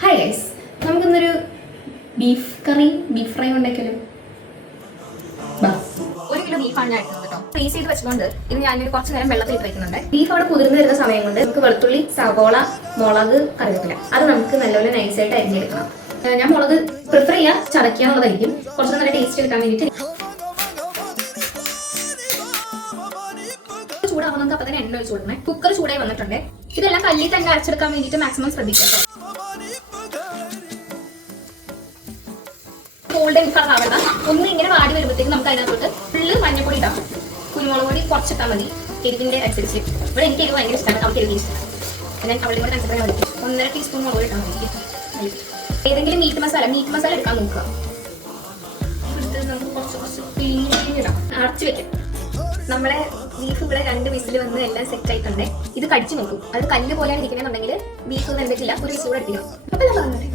Hi guys, നമുക്കിന്നൊരു beef കറി beef fry ഉണ്ടാക്കിയാലോ? 1 കിലോ ബീഫാണ് ഞാൻ എടുക്കുന്നത് കേട്ടോ. ഫ്രീസ് ചെയ്ത് വെച്ചുകൊണ്ട് ഇത് ഞാനൊരു കുറച്ച് നേരം വെള്ളത്തിൽ ഇട്ട് വെക്കുന്നുണ്ട്. ബീഫ് അവിടെ കുതിർന്ന് വരുന്ന സമയം കൊണ്ട് നമുക്ക് വെളുത്തുള്ളി, സവോള, മുളക്, കറിവേപ്പില അത് നമുക്ക് നല്ലപോലെ നൈസായിട്ട് അരിഞ്ഞെടുക്കണം. ഞാൻ മുളക് പ്രിഫർ ചെയ്യാൻ ചതയ്ക്കുക എന്നുള്ളതായിരിക്കും കുറച്ചുകൂടെ നല്ല ടേസ്റ്റ് കിട്ടാൻ വേണ്ടിയിട്ട്. ചൂടാകുമ്പോൾ നമുക്ക് അപ്പം തന്നെ എണ്ണ ഒഴിച്ച് കൊടുക്കണേ. കുക്കർ ചൂടായി വന്നിട്ടുണ്ട്. ഇതെല്ലാം കല്ലിൽ തന്നെ അരച്ചെടുക്കാൻ വേണ്ടിയിട്ട് മാക്സിമം ശ്രദ്ധിക്കാം. ഗോൾഡൻ കളർ ആവണ്ട, ഒന്ന് ഇങ്ങനെ വാടി വരുമ്പോഴത്തേക്ക് നമുക്ക് അതിനകത്തോട്ട് ഫുള്ള് മഞ്ഞപ്പൊടി ഇടാം. കുരുമുളക് പൊടി കുറച്ചിട്ടാൽ മതി, എരിവിൻ്റെ അനുസരിച്ച്. ഇവിടെ എനിക്ക് എരിവ് ഭയങ്കര ഇഷ്ടമാണ്, അവർക്ക് എരിവ് ഇഷ്ടമാണ്. ഞാൻ അവളുടെ കൂടെ അനുസരിച്ച് മതി. 1.5 ടീസ്പൂൺ മുളക് ഇട്ടാൽ മതി. ഏതെങ്കിലും മീറ്റ് മസാല എടുക്കാൻ നോക്കുക. എടുത്ത് നമുക്ക് കുറച്ച് പിഴിഞ്ഞിടാം, അടച്ചു വെക്കാം. നമ്മളെ ബീഫ് ഇവിടെ 2 വിസിൽ വന്ന് എല്ലാം സെറ്റ് ആയിട്ടുണ്ട്. ഇത് കടിച്ചു നോക്കും. അത് കല്ല് പോലെയാണ് ഇരിക്കുന്നതെന്നുണ്ടെങ്കിൽ ബീഫ് വെന്തിട്ടില്ല, ഒരു വിസിൽ കൂടെ എടുത്തില്ല. അപ്പം ഞാൻ പറഞ്ഞത്